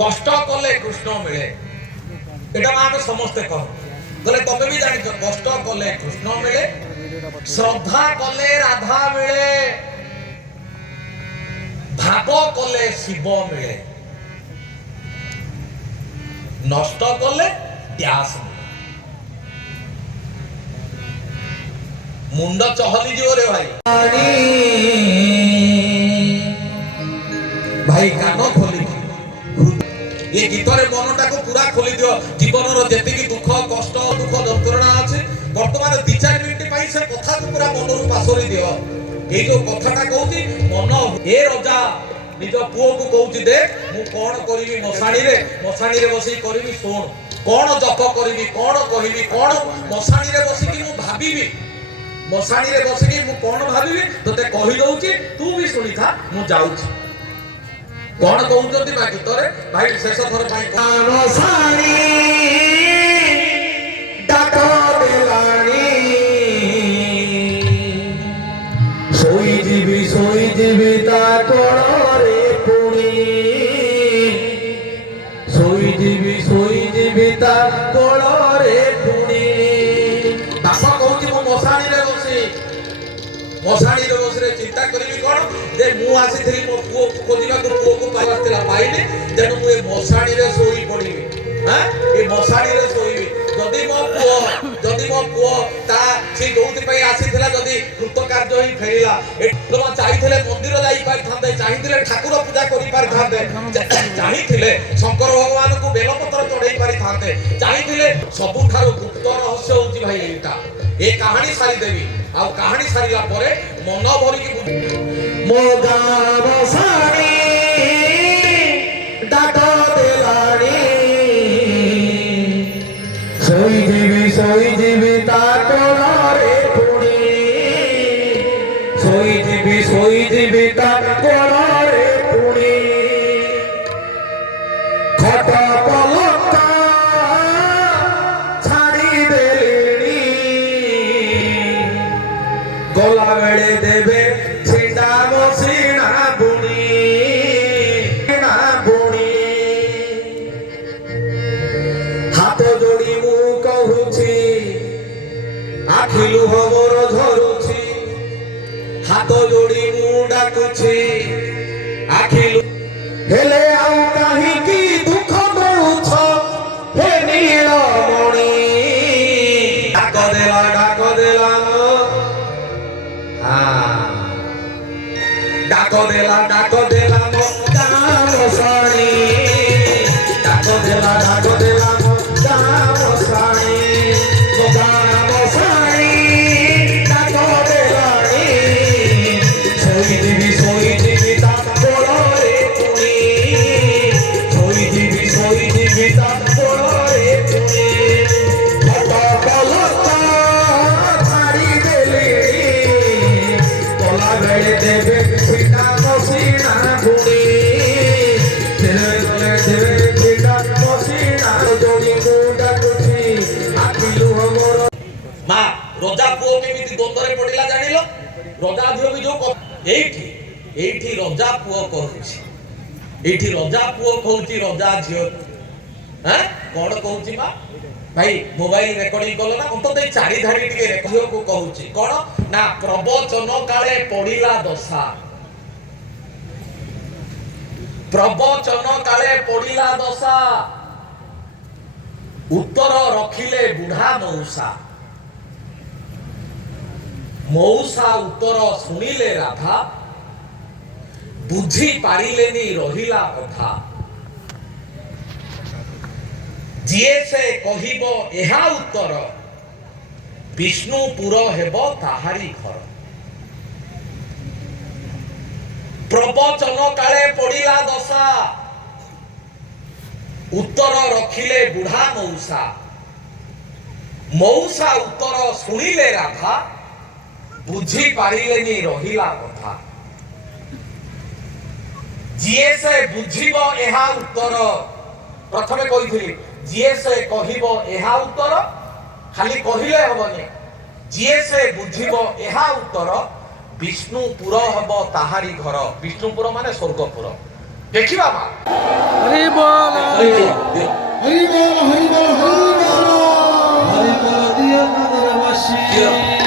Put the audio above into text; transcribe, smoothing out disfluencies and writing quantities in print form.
कष्ट कले कृष्ण मिले एटा आम समस्ते कह बोले तुम भी जान कष्ट कले कृष्ण मिले श्रद्धा कले राधा मिले भाव कले शिव मिले नष्ट कले त्यास मुंड चहली जीव रे भाई कान खोली ये गीतरे मनटा को पूरा खोली दियो जीवन रो जति की दुख कष्ट दुख जंत्रणा আছে वर्तमान 2-4 मिनिट पई से कथा को पूरा मन रो पासोरी दियो ए जो कथाटा कहूची मन ए राजा निज पुओ को कहूची देख मु कोन करिवि मसाणी रे बसी करिवि सुन कोन जप करिवि कोन कहिवि कोन मसाणी रे बसी की मु भाबिवि मसाणी रे बसी की मु कोन भाबिवि तते कहि दउची तू भी सुनी था मु जाउची कौन कहते गीतरे भाई शेष थर शोईजीवी ता कोणरे पुणी शोईजीवी ता कोणरे पुणी बापा कहूची मो मसाणी रे बसी रे चिंता करिवि कोन जे मु आसीथि मो पुओ खोजिबा को पुओ को पाइला पाइले तेनु मु ए मसाणी रे सोई पड़िबि हां ए मसाणी रे सोईबि जदी मो पुओ ता से जोति पई आसीथिला जदी कृत कार्य ही फेरिला ए लोमा चाहिथिले मंदिर जाई पाइ थांदे चाहिथिले ठाकुर पूजा करि पारि थांदे चाहिथिले शंकर भगवान को बेलपत्र चढ़ाई पारि थांदे चाहिथिले सबु थारो गुप्त रहस्य होची भाई एटा ए कहानी सारी देवी आ कहानी सारीला परे मन भरी की मो गाव सारी डाट देलानी शोईजीवी ता कोणरे पुणी शोईजीवी ता कोणरे पुणी खट पलका छाड़ी देलेनी गला बेले देवे छिंडा मसीना बुणी हाथ जोड़ी मु कहूची आखिलु हमर झरुची हाथ जोड़ी मु डाकुची आखिलु हेले आउ काहे की दुख दउछ हे नीलमणि डाक देला डाक देला मो गाम साणी डाक देला मो गाम साणी मो गाम साणी डाक देलानी शोईजीवी ता कोणरे पुणी शोईजीवी ता कोणरे पुणी खट पलका छाड़ी देलेनी गला बेले देवे छिंडा मसीना बुणी देवे छिंडा मसीना जोड़ी मुंडा कुची आखिलु हमर मां रोजा पुओ केमिति दोतरे पडिला जानिलो रोजा धियो भी जो एठी रोजा पुओ कहूची एठी रोजा पुओ कहूची रोजा झियो हैं कोन कहूची मां भाई मोबाइल रेकॉर्डिंग कलो ना अंत चारि धाड़ी टिके रेकॉर्डिंग को कहूची कोन ना प्रवचन काले पडिला दशा प्रवचन काले पडिला दशा उत्तर रखिले बुढ़ा मौसा उत्तर शुणिले राधा बुझी पारिलेनी रहिला कथा जिए से कहिबो एहा उत्तर विष्णुपुर हेबो ताहारी घर प्रवचन काले पड़िला दशा उत्तर रखिले बुढ़ा मौसा मौसा उत्तर शुणिले राधा बुझी पारिलेनी रहिला कथा जीए से बुझिब एहा उत्तर प्रथमे कहिथिली जीए से कहिब एहा उत्तर खाली कहिले हबनी जीए से बुझिब एहा उत्तर विष्णुपुर हब ताहारी घर विष्णुपुर माने स्वर्गपुर देखिबा मा हरि बोल हरि बोल हरि बोल हरि बोल हरि बोल हरि बोल दिया नगरवासी